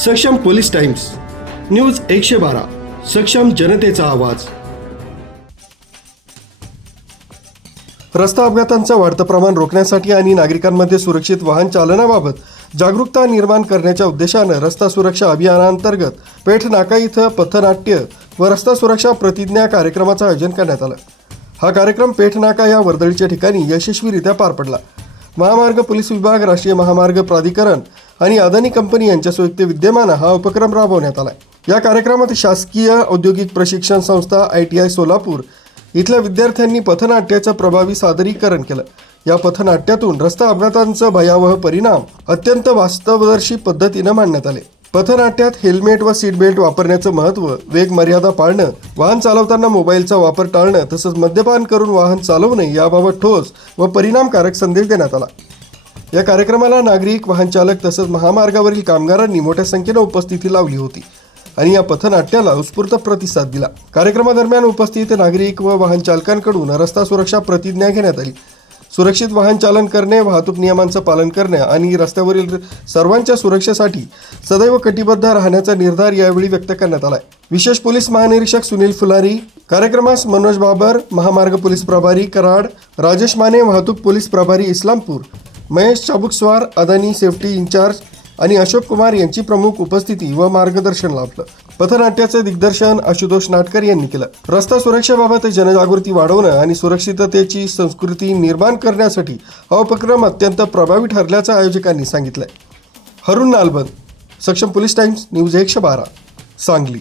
सक्षम police times, news 112, सक्षम जनतेचा आवाज। रस्ता अपघातांचं वाढतं प्रमाण रोखण्यासाठी आणि नागरिकांमध्ये सुरक्षित वाहन चालनाबाबत जागरूकता निर्माण करण्याच्या उद्देशानं रस्ता सुरक्षा अभियानांतर्गत पेठ नाका इथं पथनाट्य व रस्ता सुरक्षा प्रतिज्ञा कार्यक्रमाचं आयोजन करण्यात आलं। हा कार्यक्रम पेठ नाका या वर्दळीच्या ठिकाणी यशस्वीरित्या पार पडला। महामार्ग पोलीस विभाग, राष्ट्रीय महामार्ग प्राधिकरण आणि अदानी कंपनी यांच्या संयुक्त विद्यमानं हा उपक्रम राबवण्यात आला। या कार्यक्रमात शासकीय औद्योगिक प्रशिक्षण संस्था ITI सोलापूर इथल्या विद्यार्थ्यांनी पथनाट्याचं प्रभावी सादरीकरण केलं। या पथनाट्यातून रस्ता अपघातांचे भयावह परिणाम अत्यंत वास्तवदर्शी पद्धतीने मांडण्यात आले। पथनाट्यात हेल्मेट व सीट बेल्ट वापरण्याचं महत्त्व, वेग मर्यादा पाळणं, वाहन चालवताना मोबाईलचा वापर टाळणं तसंच मद्यपान करून वाहन चालवू नये याबाबत ठोस व परिणामकारक संदेश देण्यात आला। या कार्यक्रमाला नागरिक, वाहन चालक तसंच महामार्गावरील कामगारांनी मोठ्या संख्येने उपस्थिती लावली होती आणि या पथनाट्याला उत्स्फूर्त प्रतिसाद दिला। कार्यक्रमादरम्यान उपस्थित नागरिक व वाहन चालकांकडून रस्ता सुरक्षा प्रतिज्ञा घेण्यात आली। सुरक्षित वाहन चालन करणे, वाहतूक नियमांचं पालन करणे आणि रस्त्यावरील सर्वांच्या सुरक्षेसाठी सदैव कटिबद्ध राहण्याचा निर्धार यावेळी व्यक्त करण्यात आला। विशेष पोलीस महानिरीक्षक सुनील फुलारी, कार्यक्रमास मनोज बाबर, महामार्ग पोलीस प्रभारी कराड, राजेश माने, वाहतूक पोलीस प्रभारी इस्लामपूर, महेश चाबुकस्वार, अदानी सेफ्टी इंचार्ज आणि अशोक कुमार यांची प्रमुख उपस्थिती व मार्गदर्शन लाभलं। पथनाट्याचे दिग्दर्शन आशुतोष नाटकर यांनी केलं। रस्ता सुरक्षेबाबत जनजागृती वाढवणं आणि सुरक्षिततेची संस्कृती निर्माण करण्यासाठी हा उपक्रम अत्यंत प्रभावी ठरल्याचं आयोजकांनी सांगितलंय। हरुण नालबंद, सक्षम पोलीस टाइम्स, न्यूज 112, सांगली।